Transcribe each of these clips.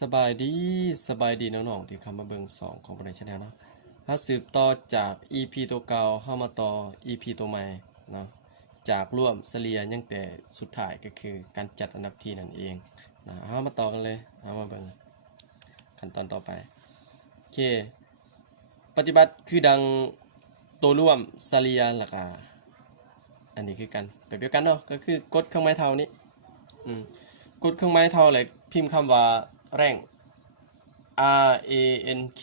สบายดีน้องๆที่เข้ามาเบิ่ง2ของบริษัทเนาะถ้าสืบต่อจาก EP ตัวเก่าเข้ามาต่อ EP ตัวใหม่เนาะจากร่วมเสลียยังแต่สุดท้ายก็คือการจัดอันดับที่นั่นเองนะเข้ามาต่อกันเลยเข้ามาเบิ่งขั้นตอนต่อไปโอเคปฏิบัติคือดังตัวร่วมเสลียแล้วก็อันนี้คือกันแบบเดียวกันเนาะก็คือกดเครื่องไม้เท้านี้กดเครื่องไม้เท้าเลยพิมพ์คำว่าแรง RANK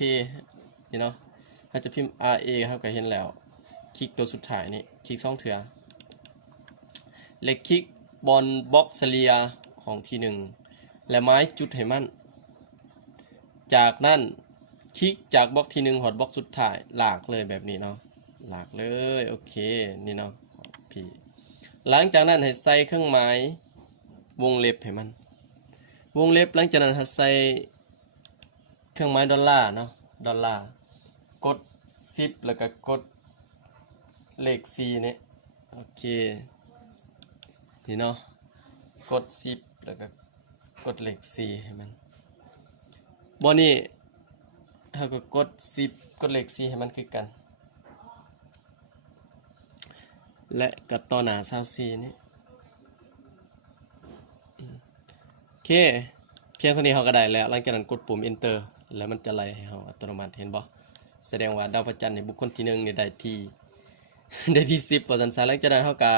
นี่เนาะถ้าจะพิมพ์ RA ครับก็เห็นแล้วคลิกตัวสุดท้ายนี่คลิก2เถื่อเล็กคลิกบนบล็อกเสลียของที่1และไม้จุดให้มันจากนั้นคลิกจากบล็อกที่1หอดบล็อกสุดท้ายลากเลยแบบนี้เนาะลากเลยโอเคนี่เนาะพี่หลังจากนั้นให้ใส่เครื่องหมายวงเล็บให้มันวงเล็บหลังจากนั้นให้ใส่เครื่องหมายดอลลาร์เนาะดอลลาร์กด10แล้วก็กดเลข4นี่โอเคนี่เนาะกด10แล้วก็กดเลข4ให้มันบ่นี้เฮาก็กด10กดเลข4ให้มันคือกันและก็ต่อหน้า24นี่โอเคเพียงเท่านี้เราก็ได้แล้วหลังจากนั้นกดปุ่ม enter แล้วมันจะไล่ให้เราอัตโนมัติเห็นบ่แสดงว่าดาวพระจันทร์ในบุคคลที่1นี่ได้ที่10ว่าซั่นซะหลังจากนั้นเราก็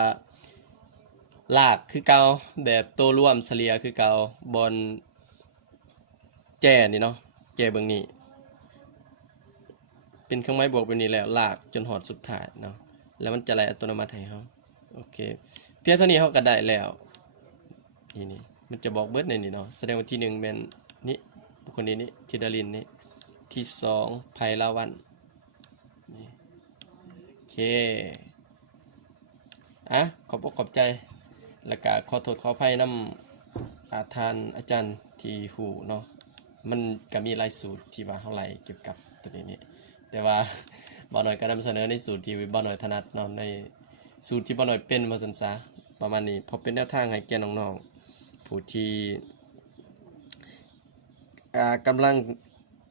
ลากคือเก่าแบบตัวร่วมเฉลี่ยคือเก่าบนแจนี่เนาะแจเบิ่งนี้เป็นเครื่องหมายบวกแบบนี้แล้วลากจนหอดสุดท้ายเนาะแล้วมันจะไล่อัตโนมัติให้เราโอเคเพียงเท่านี้เราก็ได้แล้วนี่มันจะบอกเบิดในนี้เนาะแสดงว่าที่1แม่นนี่บุคคลนี้ธิดารินนี่ที่2ไพลาวันนี่โอเคขอบใจแล้วก็ขอโทษขออภัยนำทานอาจารย์ที่หูเนาะมันก็มีหลายสูตรที่ว่าเฮาไล่เก็บกับตัวนี้แต่ว่าบ่หน่อยก็นำเสนอในสูตรที่บ่หน่อยถนัดเนาะในสูตรที่บ่หน่อยเป็นว่าซั่นซะประมาณนี้พอเป็นแนวทางให้แก่น้องๆผู้ที่กำลัง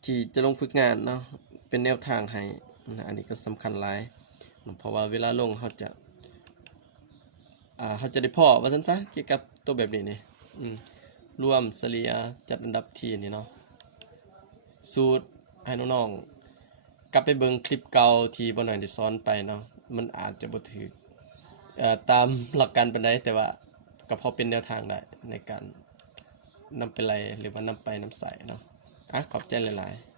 ที่จะลงฝึกงานเนาะเป็นแนวทางให้นะอันนี้ก็สำคัญหลายเพราะว่าเวลาลงเขาจะได้พ่อว่าซั่นซะเกี่ยวกับตัวแบบนี้นี่รวมเฉลี่ยจัดอันดับที่นี่เนาะสูตรให้น้องๆกลับไปเบิ่งคลิปเก่าที่บ่หน่อยได้สอนไปเนาะมันอาจจะบ่ถูกตามหลักการปานใดแต่ว่าก็พอเป็นแนวทางได้ในการนำไปไล่หรือว่านำไปนำใส่เนาะขอบใจหลายๆ